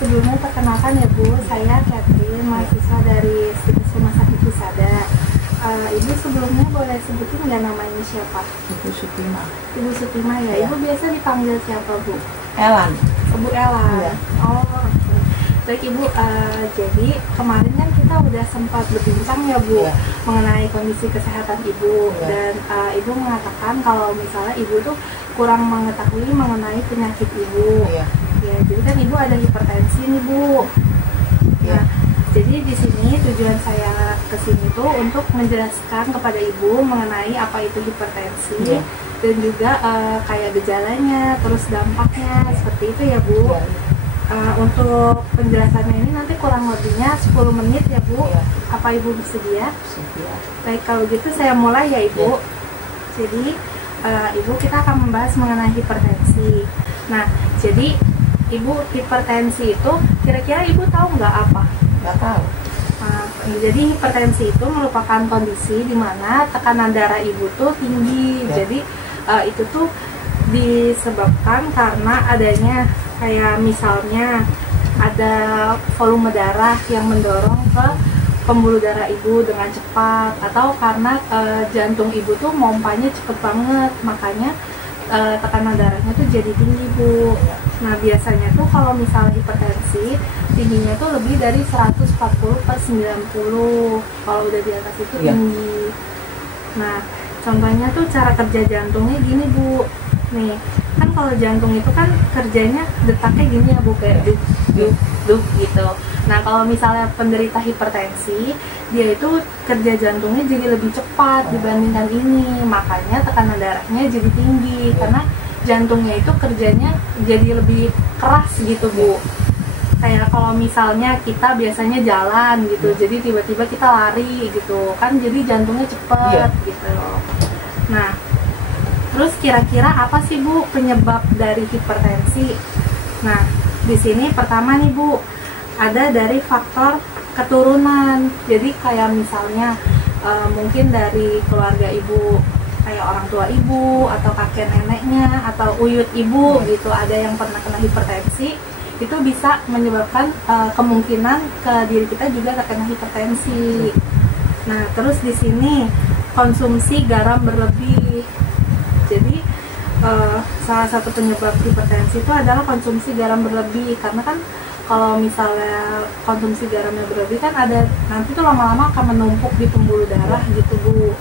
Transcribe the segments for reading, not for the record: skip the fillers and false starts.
Sebelumnya perkenalkan ya Bu, saya Catherine, mahasiswa dari Stikes Rumah Sakit Husada. Ibu sebelumnya boleh sebutin nggak namanya siapa? Ibu Sutima. Ibu Sutima ya. Ya. Ibu biasa dipanggil siapa Bu? Elan. Bu Ella. Iya. Oh, oke. Baik Ibu, jadi kemarin kan kita udah sempat berbincang ya Bu, Iya. mengenai kondisi kesehatan Ibu. Iya. Dan Ibu mengatakan kalau misalnya Ibu tuh kurang mengetahui mengenai penyakit Ibu. Iya. Ya, jadi kan Ibu ada hipertensi nih Bu. Iya. Nah, jadi di sini tujuan saya ke sini tuh untuk menjelaskan kepada Ibu mengenai apa itu hipertensi. Iya. Dan juga kayak gejalanya, terus dampaknya, seperti itu ya Bu. Iya. Untuk penjelasannya ini nanti kurang lebihnya 10 menit ya Bu. Iya. Apa Ibu bersedia? Setia. Baik, kalau gitu saya mulai ya Ibu. Jadi Ibu, kita akan membahas mengenai hipertensi. Nah, jadi Ibu, hipertensi itu kira-kira Ibu tahu nggak apa? Nggak tahu. Nah, jadi hipertensi itu merupakan kondisi di mana tekanan darah Ibu tuh tinggi. Ya. Jadi itu tuh disebabkan karena adanya kayak misalnya ada volume darah yang mendorong ke pembuluh darah Ibu dengan cepat, atau karena jantung Ibu tuh mompanya cepet banget, makanya tekanan darahnya tuh jadi tinggi Bu. Nah, biasanya tuh kalau misalnya hipertensi tingginya tuh lebih dari 140/90. Kalau udah di atas itu Iya. tinggi. Nah, contohnya tuh cara kerja jantungnya gini Bu. Nih, kan kalau jantung itu kan kerjanya detaknya gini ya Bu, kayak duk duk duk gitu. Nah, kalau misalnya penderita hipertensi, dia itu kerja jantungnya jadi lebih cepat dibandingkan ini. Makanya tekanan darahnya jadi tinggi karena jantungnya itu kerjanya jadi lebih keras gitu Bu. Kayak kalau misalnya kita biasanya jalan gitu, jadi tiba-tiba kita lari gitu kan, jadi jantungnya cepet gitu. Nah, terus kira-kira apa sih Bu penyebab dari hipertensi? Nah, di sini pertama nih Bu, ada dari faktor keturunan. Jadi kayak misalnya mungkin dari keluarga Ibu, kayak orang tua Ibu atau kakek neneknya atau uyut Ibu gitu, ada yang pernah kena hipertensi, itu bisa menyebabkan kemungkinan ke diri kita juga terkena hipertensi. Nah, terus di sini konsumsi garam berlebih. Jadi salah satu penyebab hipertensi itu adalah konsumsi garam berlebih, karena kan kalau misalnya konsumsi garamnya berlebih kan ada nanti tuh lama-lama akan menumpuk di pembuluh darah gitu Bu.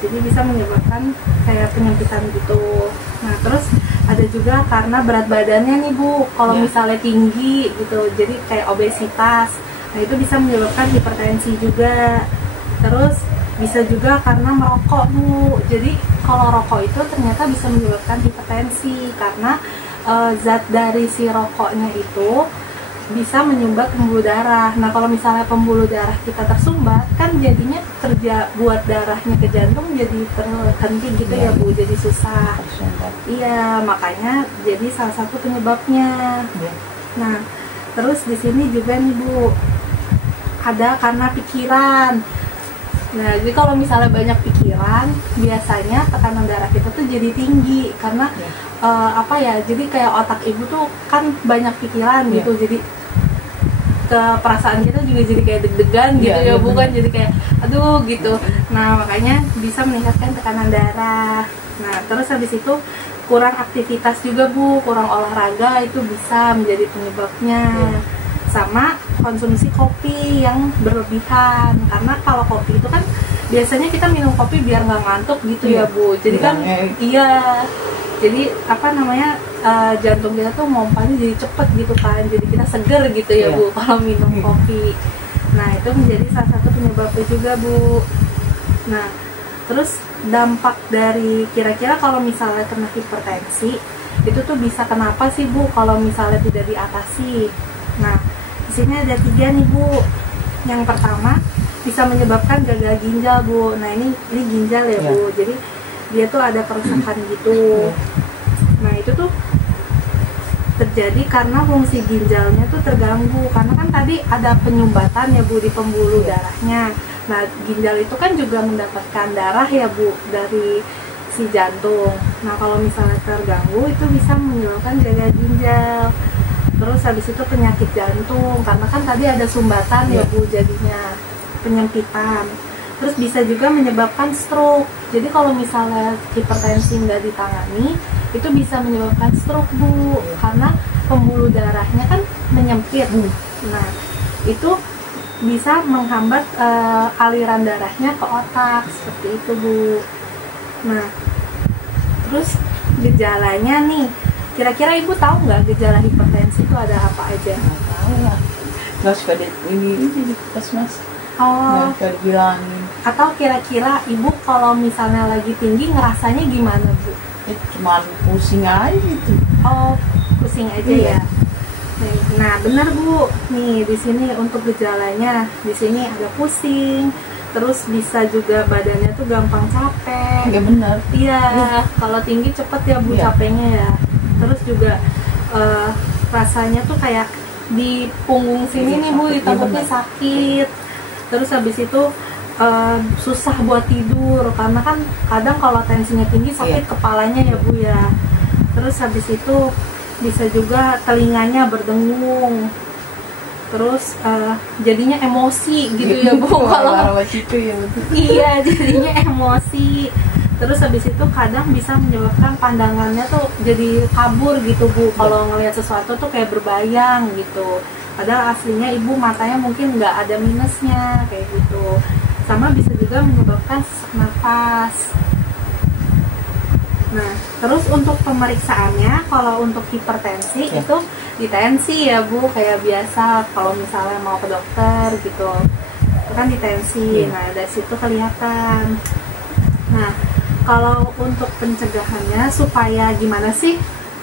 Jadi bisa menyebabkan kayak penyempitan gitu. Nah, terus ada juga karena berat badannya nih Bu, kalau misalnya tinggi gitu, jadi kayak obesitas. Nah, itu bisa menyebabkan hipertensi juga. Terus bisa juga karena merokok Bu. Jadi kalau rokok itu ternyata bisa menyebabkan hipertensi karena zat dari si rokoknya itu bisa menyumbat pembuluh darah. Nah, kalau misalnya pembuluh darah kita tersumbat, kan jadinya kerja buat darahnya ke jantung jadi terhenti gitu ya Bu, jadi susah. Iya, makanya jadi salah satu penyebabnya. Nah, terus di sini juga nih Bu, ada karena pikiran. Nah, jadi kalau misalnya banyak pikiran, biasanya tekanan darah kita tuh jadi tinggi karena apa ya? Jadi kayak otak Ibu tuh kan banyak pikiran gitu, jadi ke perasaan kita juga jadi kayak deg-degan gitu ya Bu, kan jadi kayak aduh gitu. Nah, makanya bisa meningkatkan tekanan darah. Nah, terus habis itu kurang aktivitas juga Bu, kurang olahraga itu bisa menjadi penyebabnya. Sama konsumsi kopi yang berlebihan, karena kalau kopi itu kan biasanya kita minum kopi biar nggak ngantuk gitu ya Bu. Jadi kan iya, jadi apa namanya, jantung kita tuh mompanya jadi cepet gitu kan, jadi kita seger gitu ya Bu kalau minum kopi. Nah, itu menjadi salah satu penyebabnya juga Bu. Nah, terus dampak dari kira-kira kalau misalnya kena hipertensi itu tuh bisa kenapa sih Bu kalau misalnya tidak diatasi? Nah, di sini ada 3 nih Bu. Yang pertama bisa menyebabkan gagal ginjal Bu. Nah, ini ginjal ya Bu. Jadi dia tuh ada kerusakan gitu. Nah, itu tuh terjadi karena fungsi ginjalnya tuh terganggu, karena kan tadi ada penyumbatan ya Bu di pembuluh darahnya. Nah, ginjal itu kan juga mendapatkan darah ya Bu dari si jantung. Nah, kalau misalnya terganggu itu bisa menyebabkan gagal ginjal. Terus habis itu penyakit jantung, karena kan tadi ada sumbatan ya Bu, jadinya penyempitan. Terus bisa juga menyebabkan stroke. Jadi kalau misalnya hipertensi nggak ditangani, itu bisa menyebabkan stroke Bu, karena pembuluh darahnya kan menyempit. Nah, itu bisa menghambat aliran darahnya ke otak, seperti itu Bu. Nah, terus gejalanya nih, kira-kira Ibu tahu nggak gejala hipertensi itu ada apa aja? Nggak tahu lah. Nggak suka ini di puskesmas. Oh, Nggak suka dibilangin. atau kira-kira Ibu kalau misalnya lagi tinggi ngerasanya gimana Bu? Cuma pusing aja gitu. Oh, pusing aja Iya. ya. Nah, benar Bu. Nih di sini untuk gejalanya, di sini ada pusing, terus bisa juga badannya tuh gampang capek. Nggak benar. Iya, kalau tinggi cepet ya Bu Iya. capeknya ya. Terus juga rasanya tuh kayak di punggung sini Iya, nih Bu, sakit. di Iya, tengkuknya benar. sakit. Terus habis itu susah buat tidur, karena kan kadang kalau tensinya tinggi sakit Iya. kepalanya ya Bu ya. Terus habis itu bisa juga telinganya berdengung. Terus jadinya emosi gitu ya Bu. Kalau Marah itu ya betul. iya, jadinya emosi. Terus habis itu kadang bisa menyebabkan pandangannya tuh jadi kabur gitu Bu. Kalau ngelihat sesuatu tuh kayak berbayang gitu. Padahal aslinya Ibu matanya mungkin nggak ada minusnya kayak gitu. Sama bisa juga menyebabkan sesak nafas. Nah, terus untuk pemeriksaannya, kalau untuk hipertensi Ya. itu ditensi ya Bu, kayak biasa kalau misalnya mau ke dokter gitu, itu kan ditensi. Ya. Nah, dari situ kelihatan. Nah, kalau untuk pencegahannya supaya gimana sih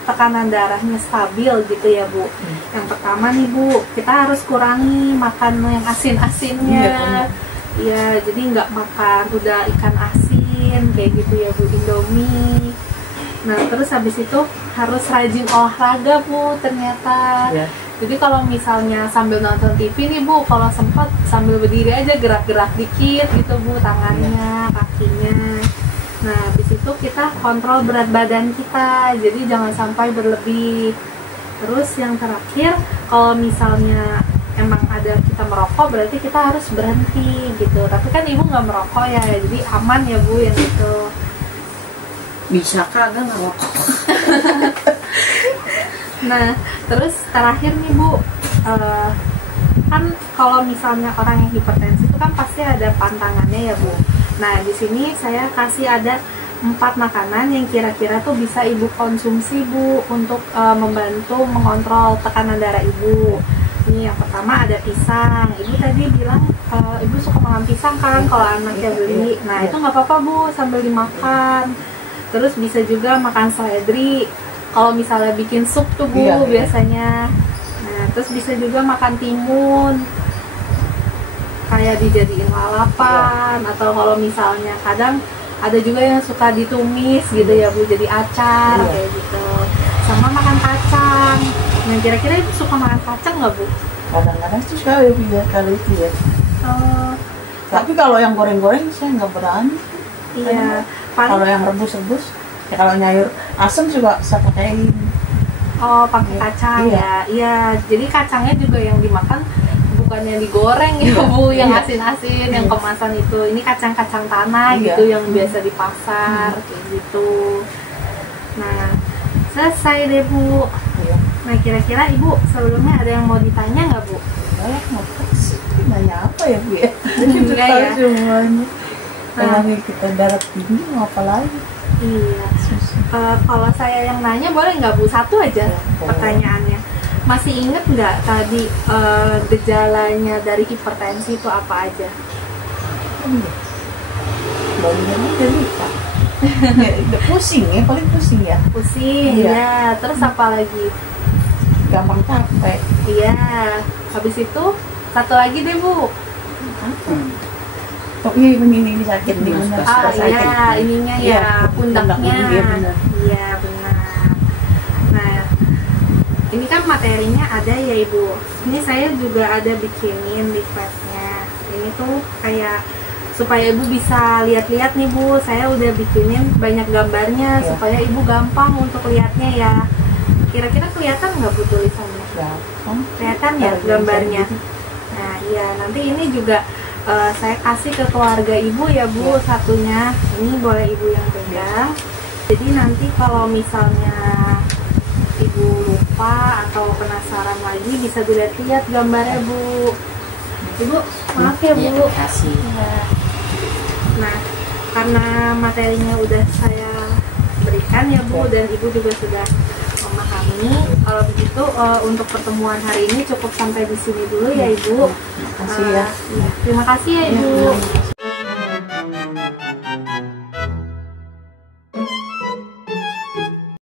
tekanan darahnya stabil gitu ya Bu? Yang pertama nih Bu, kita harus kurangi makan yang asin-asinnya. Iya, benar. Iya, jadi nggak makan udah ikan asin kayak gitu ya Bu, Indomie. Nah, terus habis itu harus rajin olahraga Bu ternyata. Ya. Jadi kalau misalnya sambil nonton TV nih Bu, kalau sempat sambil berdiri aja gerak-gerak dikit gitu Bu, tangannya, kakinya. Nah, habis itu kita kontrol berat badan kita, jadi jangan sampai berlebih. Terus yang terakhir, kalau misalnya emang ada kita merokok, berarti kita harus berhenti gitu. Tapi kan Ibu nggak merokok ya, jadi aman ya Bu yang itu. Bisa kagak ngerokok? Nah, terus terakhir nih Bu, kan kalau misalnya orang yang hipertensi itu kan pasti ada pantangannya ya Bu. Nah, di sini saya kasih ada 4 makanan yang kira-kira tuh bisa Ibu konsumsi Bu untuk membantu mengontrol tekanan darah Ibu. Ini yang pertama ada pisang. Ibu tadi bilang Ibu suka makan pisang kan kalau anaknya beli. Nah, itu nggak apa-apa Bu sambil dimakan. Terus bisa juga makan seledri. Kalau misalnya bikin sup tuh Bu Iya, iya. biasanya. Nah, terus bisa juga makan timun. Kayak dijadiin lalapan, atau kalau misalnya kadang ada juga yang suka ditumis gitu ya Bu, jadi acar Iya. kayak gitu. Sama makan kacang. Nah, kira-kira Ibu suka makan kacang nggak Bu? Kadang-kadang sih suka ya Bu, ya kalau itu ya. Oh, Tapi kalau yang goreng-goreng saya nggak berani. iya. Kalau Paling yang rebus-rebus, ya kalau nyayur asam juga saya pakai. pakai kacang Iya. ya. Iya, jadi kacangnya juga yang dimakan bukan yang digoreng ya Iya. Bu, yang Iya. asin-asin, yang Iya. kemasan itu. Ini kacang-kacang tanah Iya. gitu yang biasa di pasar kayak gitu. Nah, selesai deh Bu. Ya. Nah, kira-kira Ibu sebelumnya ada yang mau ditanya nggak Bu? Saya ngapain sih? Nanya apa ya Bu ya? Enggak ya. Tahu semuanya. Nah. Kalau kita darah tinggi mau apa lagi? Iya. Susah. Kalau saya yang nanya boleh nggak Bu? Satu aja Boleh. pertanyaannya. Masih inget nggak tadi gejalanya dari hipertensi itu apa aja? Iya. Barunya aja lupa. Ya, udah pusing ya, paling pusing ya. Pusing, Iya. ya. Terus apa lagi? Gampang capek. Iya. Habis itu satu lagi deh Bu. Apa? Oh iya, ini sakit nih benar. Ah Suka iya, sakit. ininya Iya, ya, pundaknya. Iya benar. Iya, benar. Nah, ini kan materinya ada ya Ibu. Ini saya juga ada bikinin leafletnya. Ini tuh kayak supaya Ibu bisa lihat-lihat nih Bu. Saya udah bikinin banyak gambarnya Iya. supaya Ibu gampang untuk lihatnya ya. Kira-kira kelihatan nggak Bu tulisannya? Kelihatan ya gambarnya. Nah iya, nanti ini juga saya kasih ke keluarga ibu ya Bu, satunya. Ini boleh ibu yang pegang. Jadi nanti kalau misalnya ibu lupa atau penasaran lagi, bisa dilihat-lihat gambarnya Bu. Ibu, maaf ya Bu. Terima kasih. Ya. Nah, karena materinya udah saya berikan ya Bu, dan ibu juga sudah memahami. Kalau begitu untuk pertemuan hari ini cukup sampai di sini dulu ya Ibu. Terima kasih ya. Terima kasih ya Ibu.